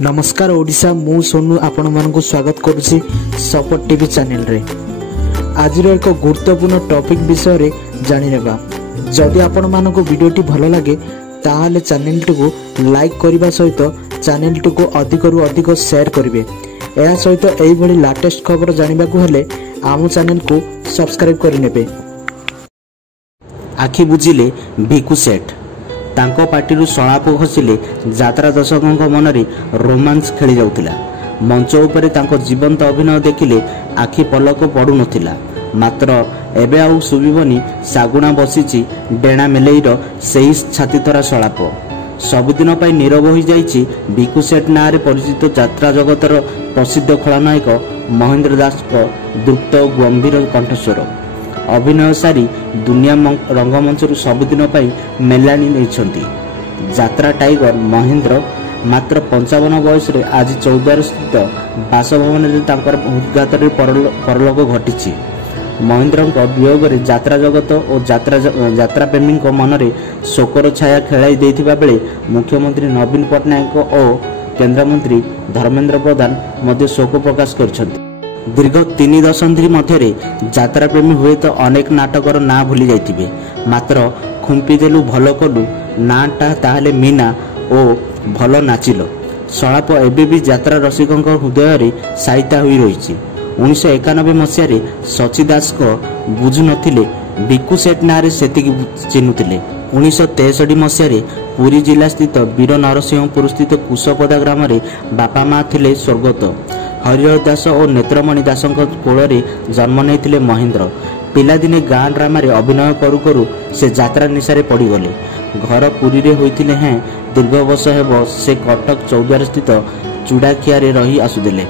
नमस्कार ओडिशा मु सोनू आपण मानक स्वागत करुछि सपोर्ट टीवी चैनल रे। आज एक गुरुत्वपूर्ण टॉपिक विषय रे जानि नेबा। जदि आपण मानक वीडियोटी भलो लागे ताहाले चैनल को लाइक करबा सहित चैनल को अधिक रु अधिक शेयर करिवे। एहा सहित एही भली लेटेस्ट खबर जानिबा को हेले आम चैनल को सब्सक्राइब करि नेबे। आखि बुझिले भिकु सेठ तांको पार्टी सलाप खसिले यात्रा दर्शकों मनरे रोमांस खेली जाउतिला। मंच उपरे तांको जीवंत अभिनय देखिले आखि पलक पड़ू नथिला। मात्र एबे आउ सुबिबनी सागुणा बसिची डेणा मेलेईर सेही छातीतरा सलाप। सबुदिन पाई नीरव हो जाइछि भिकु सेठ नारे परिचित यात्रा जगतर प्रसिद्ध खलनायक महेंद्र दास को द्रुत गंभीर कंठस्वर। अभिनय सारी दुनिया रंगमंच सबुदिन मेलानी नहीं यात्रा टाइगर महेंद्र मात्र 55 बयस आज चौद्वार स्थित बासभवन उद्घात परलोक घटी। महेंद्र वियोग यात्रा जगत और यात्रा प्रेमी मनरे शोकर छाया खेलाई देथिबा बेले मुख्यमंत्री नवीन पट्टनायक और केंद्रमंत्री धर्मेंद्र प्रधान शोक प्रकाश कर। दीर्घ 3 दशंधि मध्य यात्रा प्रेमी हुए तो अनेक नाटकर ना भूली जाइथिबे, मात्र खुंपी देलु भल कलु नाटा ताहले मीना ओ भल नाचिल सलाप एबे भी यात्रा रसिकों हृदय रे साइता हुई रही। 1991 मसीह सची दास को बुझु नथिले भिकु सेठ नारे सेतिकी चिन्हुतिले। 1963 मसीह पुरी जिला स्थित वीर नरसिंहपुर स्थित कुशपदा ग्राम बापा माँ थिले स्वर्गत हरिहर दास और नेत्रमणि दास कोल जन्म नहीं महेंद्र। पिलादिने गाँ ड्रामा अभिनय करू करू से यात्रा निशारे पड़गले। घर पुरी रे होइथिले हैं दीर्घ वर्ष हेब से कटक चौद्वार स्थित चूड़ाखिया रही आसुदेले।